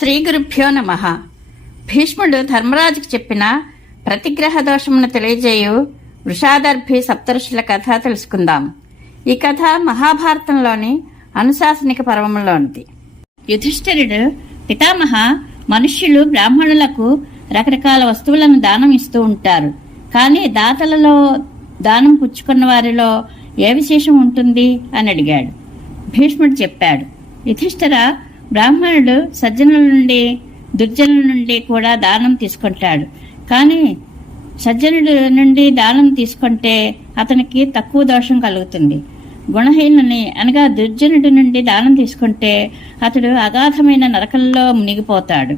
శ్రీ గురుభ్యో నమః. భీష్ముడు ధర్మరాజుకు చెప్పిన ప్రతిగ్రహ దోషమును తెలియజేయు వృషాదర్భి సప్తఋషుల కథ తెలుసుకుందాం. ఈ కథ మహాభారతంలోని అనుశాసనిక పర్వములోనిది. యుధిష్ఠిరుడు, పితామహ, మనుష్యులు బ్రాహ్మణులకు రకరకాల వస్తువులను దానం ఇస్తూ ఉంటారు. కానీ దాతలలో దానం పుచ్చుకున్న వారిలో ఏ విశేషం ఉంటుంది అని అడిగాడు. భీష్ముడు చెప్పాడు, యుధిష్ఠిర, బ్రాహ్మణుడు సజ్జనుల నుండి దుర్జనుల నుండి కూడా దానం తీసుకుంటాడు. కానీ సజ్జనుడి నుండి దానం తీసుకుంటే అతనికి తక్కువ దోషం కలుగుతుంది. గుణహీనుని అనగా దుర్జనుడి నుండి దానం తీసుకుంటే అతడు అగాధమైన నరకంలో మునిగిపోతాడు.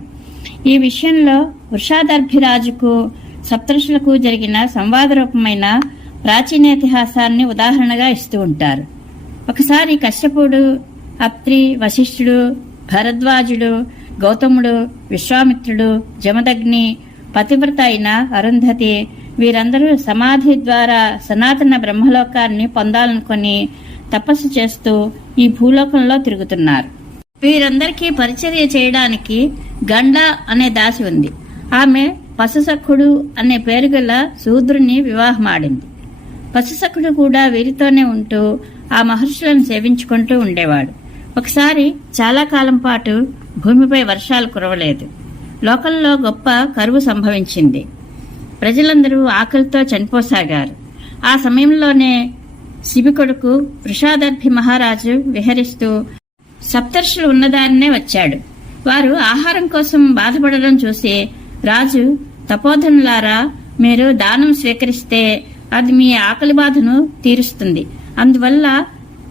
ఈ విషయంలో వృషాదర్భిరాజుకు సప్తఋషులకు జరిగిన సంవాదరూపమైన ప్రాచీనేతిహాసాన్ని ఉదాహరణగా ఇస్తూ ఉంటారు. ఒకసారి కశ్యపుడు, అత్రి, వశిష్ఠుడు, భరద్వాజుడు, గౌతముడు, విశ్వామిత్రుడు, జమదగ్ని, పతివ్రత అయిన అరుంధతి వీరందరూ సమాధి ద్వారా సనాతన బ్రహ్మలోకాన్ని పొందాలనుకుని తపస్సు చేస్తూ ఈ భూలోకంలో తిరుగుతున్నారు. వీరందరికీ పరిచర్య చేయడానికి గండ అనే దాసి ఉంది. ఆమె పశుసఖుడు అనే పేరు గల శూద్రుని వివాహమాడింది. పశుసఖుడు కూడా వీరితోనే ఉంటూ ఆ మహర్షులను సేవించుకుంటూ ఉండేవాడు. ఒకసారి చాలా కాలం పాటు భూమిపై వర్షాలు కురవలేదు. లోకంలో గొప్ప కరువు సంభవించింది. ప్రజలందరూ ఆకలితో చనిపోసాగారు. ఆ సమయంలోనే శిబి కొడుకు వృషాదర్భి మహారాజు విహరిస్తూ సప్తర్షులు ఉన్నదారినే వచ్చాడు. వారు ఆహారం కోసం బాధపడడం చూసి రాజు, తపోధనులారా, మీరు దానం స్వీకరిస్తే అది మీ ఆకలి బాధను తీరుస్తుంది. అందువల్ల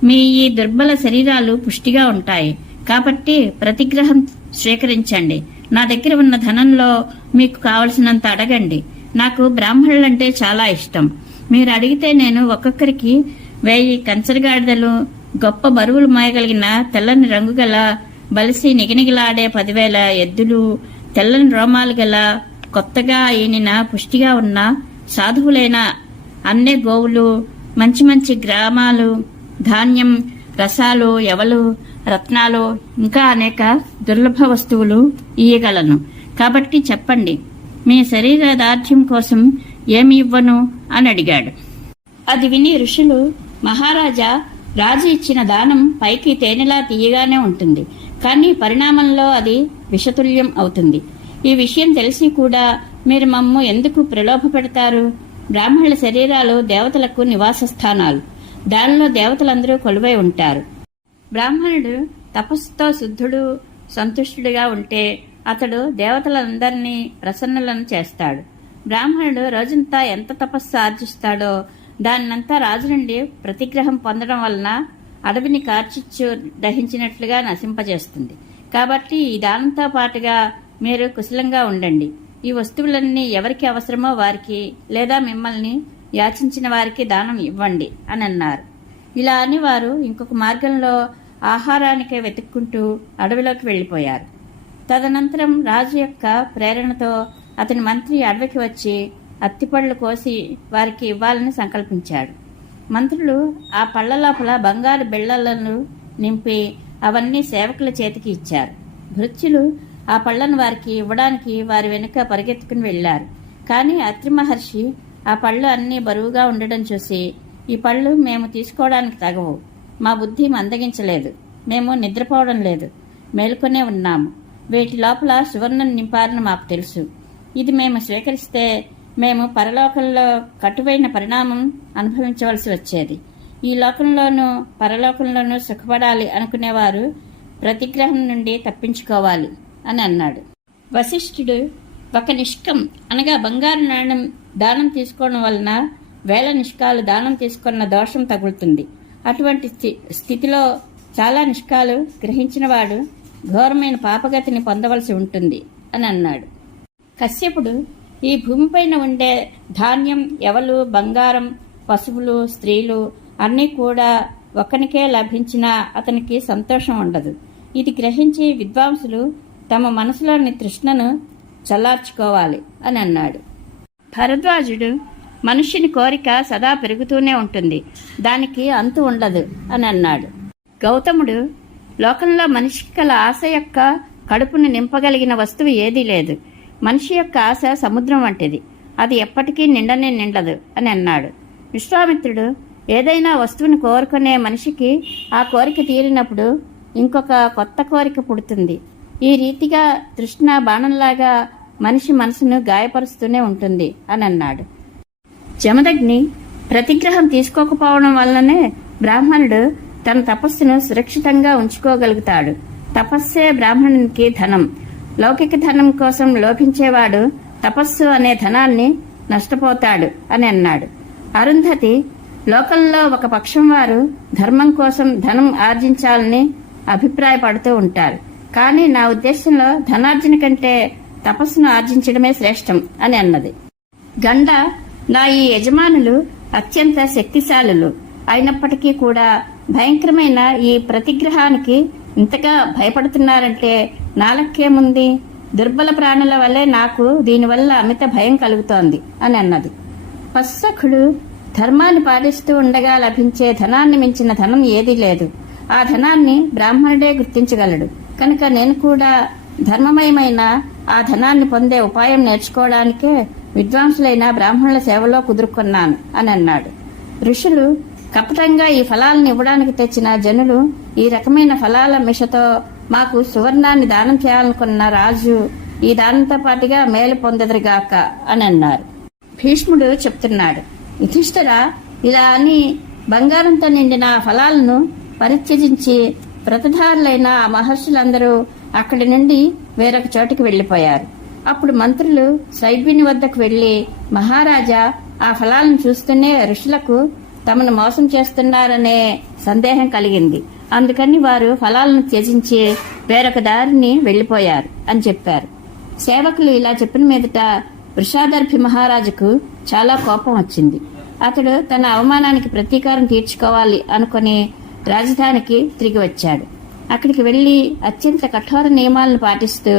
మీ ఈ దుర్బల శరీరాలు పుష్టిగా ఉంటాయి. కాబట్టి ప్రతిగ్రహం స్వీకరించండి. నా దగ్గర ఉన్న ధనంలో మీకు కావలసినంత అడగండి. నాకు బ్రాహ్మణులంటే చాలా ఇష్టం. మీరు అడిగితే నేను ఒక్కొక్కరికి 1000 కంచరగాడిదలు, గొప్ప బరువులు మోయగలిగిన తెల్లని రంగు గల బలిసి నిగనిగిలాడే 10,000 ఎద్దులు, తెల్లని రోమాలు గల కొత్తగా ఈనిన పుష్టిగా ఉన్న సాధువులైన అన్నే గోవులు, మంచి మంచి గ్రామాలు, ధాన్యం, రసాలు, యవలు, రత్నాలు, ఇంకా అనేక దుర్లభ వస్తువులు ఇయ్యగలను. కాబట్టి చెప్పండి, మీ శరీర దార్ఢ్యం కోసం ఏమి ఇవ్వను అని అడిగాడు. అది విని ఋషులు, మహారాజా, రాజు ఇచ్చిన దానం పైకి తేనెలా తీయగానే ఉంటుంది, కానీ పరిణామంలో అది విషతుల్యం అవుతుంది. ఈ విషయం తెలిసి కూడా మీరు మమ్ము ఎందుకు ప్రలోభ పెడతారు? బ్రాహ్మణుల శరీరాలు దేవతలకు నివాస స్థానాలు. దానిలో దేవతలందరూ కొలువై ఉంటారు. బ్రాహ్మణుడు తపస్సుతో శుద్ధుడు, సంతుష్టుడిగా ఉంటే అతడు దేవతలందరినీ ప్రసన్నులను చేస్తాడు. బ్రాహ్మణుడు రోజంతా ఎంత తపస్సు ఆర్జిస్తాడో దాన్నంతా రాజు నుండి ప్రతిగ్రహం పొందడం వలన అడవిని కార్చిచ్చు దహించినట్లుగా నశింపజేస్తుంది. కాబట్టి ఈ దానంతో పాటుగా మీరు కుశలంగా ఉండండి. ఈ వస్తువులన్నీ ఎవరికి అవసరమో వారికి, లేదా మిమ్మల్ని యాచించిన వారికి దానం ఇవ్వండి అని అన్నారు. ఇలా అని వారు ఇంకొక మార్గంలో ఆహారానికే వెతుక్కుంటూ అడవిలోకి వెళ్లిపోయారు. తదనంతరం రాజు యొక్క ప్రేరణతో అతని మంత్రి అడవికి వచ్చి అత్తిపళ్ళు కోసి వారికి ఇవ్వాలని సంకల్పించాడు. మంత్రులు ఆ పళ్ల లోపల బంగారు బిళ్లలను నింపి అవన్నీ సేవకుల చేతికి ఇచ్చారు. భృత్యులు ఆ పళ్లను వారికి ఇవ్వడానికి వారి వెనుక పరిగెత్తుకుని వెళ్లారు. కానీ అత్రి మహర్షి ఆ పళ్ళు అన్నీ బరువుగా ఉండడం చూసి, ఈ పళ్ళు మేము తీసుకోవడానికి తగవు. మా బుద్ధి మందగించలేదు. మేము నిద్రపోవడం లేదు, మేలుకొనే ఉన్నాము. వీటి లోపల సువర్ణం నింపారని మాకు తెలుసు. ఇది మేము స్వీకరిస్తే మేము పరలోకంలో కటువైన పరిణామం అనుభవించవలసి వచ్చేది. ఈ లోకంలోనూ పరలోకంలోనూ సుఖపడాలి అనుకునేవారు ప్రతిగ్రహం నుండి తప్పించుకోవాలి అని అన్నాడు. వశిష్ఠుడు, ఒక నిష్కం అనగా బంగారు నాణ్యం దానం తీసుకోవడం వలన 1000 నిష్కాలు దానం తీసుకున్న దోషం తగులుతుంది. అటువంటి స్థితిలో చాలా నిష్కాలు గ్రహించిన వాడు ఘోరమైన పాపగతిని పొందవలసి ఉంటుంది అని అన్నాడు. కశ్యపుడు, ఈ భూమిపైన ఉండే ధాన్యం, యవలు, బంగారం, పశువులు, స్త్రీలు అన్నీ కూడా ఒకనికే లభించినా అతనికి సంతోషం ఉండదు. ఇది గ్రహించి విద్వాంసులు తమ మనసులోని తృష్ణను చల్లార్చుకోవాలి అని అన్నాడు. భరద్వాజుడు, మనుష్యుని కోరిక సదా పెరుగుతూనే ఉంటుంది, దానికి అంతు ఉండదు అని అన్నాడు. గౌతముడు, లోకంలో మనిషికి కల ఆశ యొక్క కడుపును నింపగలిగిన వస్తువు ఏదీ లేదు. మనిషి యొక్క ఆశ సముద్రం వంటిది, అది ఎప్పటికీ నిండనే నిండదు అని అన్నాడు. విశ్వామిత్రుడు, ఏదైనా వస్తువుని కోరుకునే మనిషికి ఆ కోరిక తీరినప్పుడు ఇంకొక కొత్త కోరిక పుడుతుంది. ఈ రీతిగా తృష్ణ బాణంలాగా మనిషి మనసును గాయపరుస్తూనే ఉంటుంది అని అన్నాడు. జమదగ్ని ప్రతిగ్రహం తీసుకోకపోవడం వల్లనే బ్రాహ్మణుడు తన తపస్సును సురక్షితంగా ఉంచుకోగలుగుతాడు. తపస్సే బ్రాహ్మణునికి ధనం. లౌకిక ధనం కోసం లోభించేవాడు తపస్సు అనే ధనాన్ని నష్టపోతాడు అని అన్నాడు. అరుంధతి, లోకంలో ఒక పక్షం వారు ధర్మం కోసం ధనం ఆర్జించాలని అభిప్రాయపడుతూ ఉంటారు. కానీ నా ఉద్దేశంలో ధనార్జన కంటే తపస్సును ఆర్జించడమే శ్రేష్టం అని అన్నది. గండ, నా ఈ యజమానులు అత్యంత శక్తిశాలులు అయినప్పటికీ కూడా భయంకరమైన ఈ ప్రతిగ్రహానికి ఇంతగా భయపడుతున్నారంటే నాలక్కేముంది? దుర్బల ప్రాణుల వల్లే నాకు దీనివల్ల అమిత భయం కలుగుతోంది అని అన్నది. పశుసఖుడు, ధర్మాన్ని పాటిస్తూ ఉండగా లభించే ధనాన్ని మించిన ధనం ఏదీ లేదు. ఆ ధనాన్ని బ్రాహ్మణుడే గుర్తించగలడు. కనుక నేను కూడా ధర్మమయమైన ఆ ధనాన్ని పొందే ఉపాయం నేర్చుకోవడానికే విద్వాంసులైన బ్రాహ్మణుల సేవలో కుదురుకున్నాను అని అన్నాడు. ఋషులు కపటంగా ఈ ఫలాలను ఇవ్వడానికి తెచ్చిన జనులు ఈ రకమైన ఫలాల మిషతో మాకు సువర్ణాన్ని దానం చేయాలనుకున్న రాజు ఈ దానంతో పాటుగా మేలు పొందెదరుగాక అని అన్నారు. భీష్ముడు చెప్తున్నాడు, యుధిష్ఠిరా, ఇలా అని బంగారంతో నిండిన ఫలాలను పరిత్యజించి వ్రతధారులైన ఆ మహర్షులందరూ అక్కడి నుండి వేరొక చోటికి వెళ్లిపోయారు. అప్పుడు మంత్రులు సైద్విని వద్దకు వెళ్లి, మహారాజా, ఆ ఫలాలను చూస్తూనే ఋషులకు తమను మోసం చేస్తున్నారనే సందేహం కలిగింది. అందుకని వారు ఫలాలను త్యజించి వేరొక దారిని వెళ్లిపోయారు అని చెప్పారు. సేవకులు ఇలా చెప్పిన మీదట వృషాదర్భి మహారాజుకు చాలా కోపం వచ్చింది. అతడు తన అవమానానికి ప్రతీకారం తీర్చుకోవాలి అనుకుని రాజధానికి తిరిగి వచ్చాడు. అక్కడికి వెళ్లి అత్యంత కఠోర నియమాలను పాటిస్తూ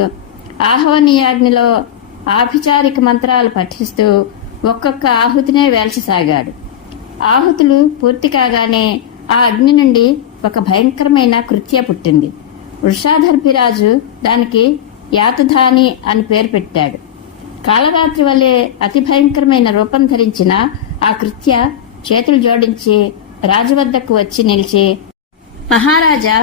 ఆహ్వనీయాగ్నిలో ఆభిచారిక మంత్రాలు పఠిస్తూ ఒక్కొక్క ఆహుతినే వేల్చసాగాడు. ఆహుతులు పూర్తి కాగానే ఆ అగ్ని నుండి ఒక భయంకరమైన కృత్య పుట్టింది. వృషాదర్భిరాజు దానికి యాతుధాని అని పేరు పెట్టాడు. కాళరాత్రి వలె అతి భయంకరమైన రూపం ధరించిన ఆ కృత్య చేతులు జోడించి రాజు వద్దకు వచ్చి నిలిచి, మహారాజా,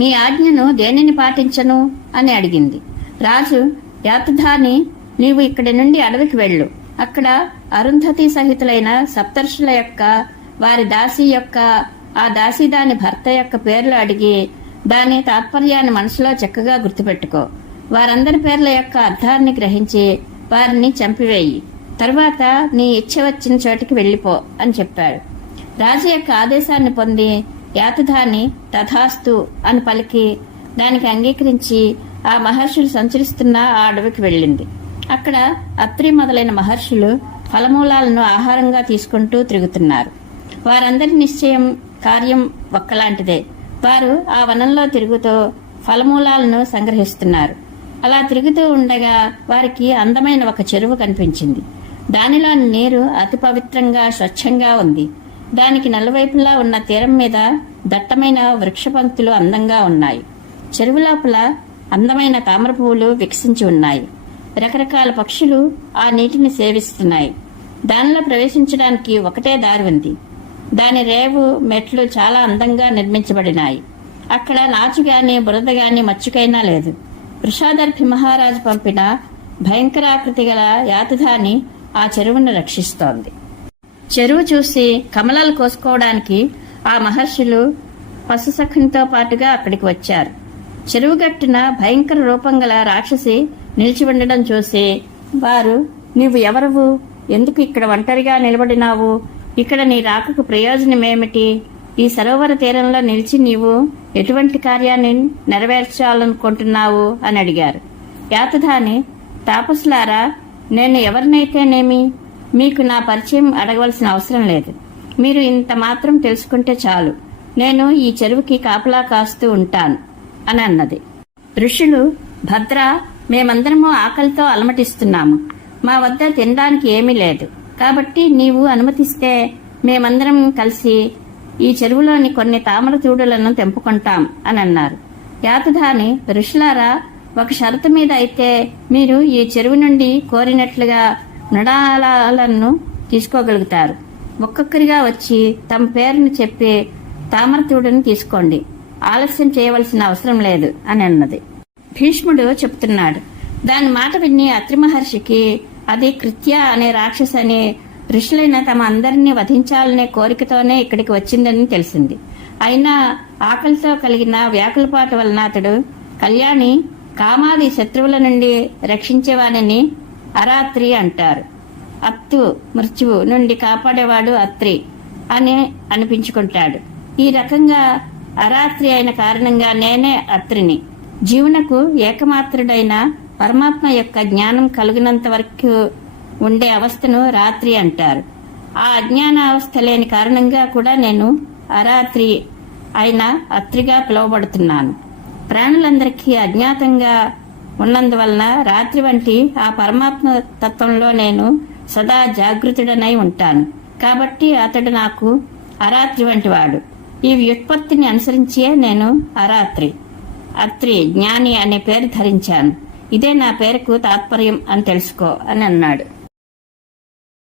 మీ ఆజ్ఞను దేనిని పాటించను అని అడిగింది. రాజు, యాతుధాని, నీవు ఇక్కడి నుండి అడవికి వెళ్ళు. అక్కడ అరుంధతి సహితులైన సప్తర్షుల యొక్క, వారి దాసి యొక్క, ఆ దాసి దాని భర్త యొక్క పేర్లు అడిగి దాని తాత్పర్యాన్ని మనసులో చక్కగా గుర్తుపెట్టుకో. వారందరి పేర్ల యొక్క అర్థాన్ని గ్రహించి వారిని చంపివేయి. తరువాత నీ ఇచ్చ వచ్చిన చోటికి వెళ్లిపో అని చెప్పాడు. రాజు యొక్క ఆదేశాన్ని పొంది యాతుధాని తథాస్తు అని పలికి దానికి అంగీకరించి ఆ మహర్షులు సంచరిస్తున్న ఆ అడవికి వెళ్ళింది. అక్కడ అత్రి మొదలైన మహర్షులు ఫలమూలాలను ఆహారంగా తీసుకుంటూ తిరుగుతున్నారు. వారందరి నిశ్చయం, కార్యం ఒక్కలాంటిదే. వారు ఆ వనంలో తిరుగుతూ ఫలమూలాలను సంగ్రహిస్తున్నారు. అలా తిరుగుతూ ఉండగా వారికి అందమైన ఒక చెరువు కనిపించింది. దానిలోని నీరు అతి పవిత్రంగా, స్వచ్ఛంగా ఉంది. దానికి నలువైపులా ఉన్న తీరం మీద దట్టమైన వృక్ష పంక్తులు అందంగా ఉన్నాయి. చెరువు లోపల అందమైన తామర పువ్వులు వికసించి ఉన్నాయి. రకరకాల పక్షులు ఆ నీటిని సేవిస్తున్నాయి. దానిలో ప్రవేశించడానికి ఒకటే దారి ఉంది. దాని రేవు, మెట్లు చాలా అందంగా నిర్మించబడినాయి. అక్కడ నాచు గాని, బురద గాని మచ్చుకైనా లేదు. వృషాదర్భి మహారాజు పంపిన భయంకరాకృతి గల యాతుధాని ఆ చెరువును రక్షిస్తోంది. చెరువు చూసి కమలాలు కోసుకోవడానికి ఆ మహర్షులు పశుసఖునితో పాటుగా అక్కడికి వచ్చారు. చెరువు గట్టున భయంకర రూపం గల రాక్షసి నిలిచి ఉండడం చూసి వారు, నీవు ఎవరువు? ఎందుకు ఇక్కడ ఒంటరిగా నిలబడినావు? ఇక్కడ నీ రాకకు ప్రయోజనమేమిటి? ఈ సరోవర తీరంలో నిలిచి నీవు ఎటువంటి కార్యాన్ని నెరవేర్చాలనుకుంటున్నావు అని అడిగారు. యాతుధాని, తాపసులారా, నేను ఎవరినైతేనేమి, మీకు నా పరిచయం అడగవలసిన అవసరం లేదు. మీరు ఇంత మాత్రం తెలుసుకుంటే చాలు. నేను ఈ చెరువుకి కాపలా కాస్తూ ఉంటాను అని అన్నది. ఋషులు, భద్ర, మేమందరము ఆకలితో అలమటిస్తున్నాము. మా వద్ద తినడానికి ఏమీ లేదు. కాబట్టి నీవు అనుమతిస్తే మేమందరం కలిసి ఈ చెరువులోని కొన్ని తామర తూడులను తెంపుకుంటాం అని అన్నారు. యాతుధాని, ఋషులారా, ఒక షరతు మీద అయితే మీరు ఈ చెరువు నుండి కోరినట్లుగా మృణాలను తీసుకోగలుగుతారు. ఒక్కొక్కరిగా వచ్చి తమ పేరును చెప్పి తామరతూడుని తీసుకోండి. ఆలస్యం చేయవలసిన అవసరం లేదు అని అన్నది. భీష్ముడు చెప్తున్నాడు. దాని మాట విని అత్రి మహర్షికి అది కృత్య అనే రాక్షసని ఋషులైన తమ అందరినీ వధించాలనే కోరికతోనే ఇక్కడికి వచ్చిందని తెలిసింది. అయినా ఆకలితో కలిగిన వ్యాకులపాటు వలన అతడు కళ్యాణి కామాది శత్రువుల నుండి రక్షించేవానిని అరాత్రి అంటారు. అత్తు మృత్యువు నుండి కాపాడేవాడు అత్రి అని అనిపించుకుంటాడు. ఈ రకంగా అరాత్రి అయిన కారణంగా నేనే అత్రిని. జీవునకు ఏకమాత్రుడైన పరమాత్మ యొక్క జ్ఞానం కలిగినంత వరకు ఉండే అవస్థను రాత్రి అంటారు. ఆ అజ్ఞాన అవస్థ లేని కారణంగా కూడా నేను అరాత్రి అయిన అత్రిగా పిలువబడుతున్నాను. ప్రాణులందరికీ అజ్ఞాతంగా ఉన్నందువలన రాత్రి వంటి ఆ పరమాత్మ తత్వంలో నేను సదా జాగృతుడనై ఉంటాను. కాబట్టి అతడు నాకు అరాత్రి వంటి వాడు. ఈ వ్యుత్పత్తిని అనుసరించే నేను అరాత్రి, అత్రి, జ్ఞాని అనే పేరు ధరించాను. ఇదే నా పేరుకు తాత్పర్యం అని తెలుసుకో అని అన్నాడు.